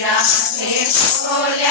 Σας ευχαριστώ.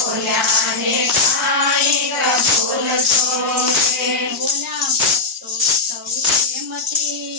ભોલાને કાંઈ કબૂલ તો ભોલા ભક્તો સૌ પ્રેમથી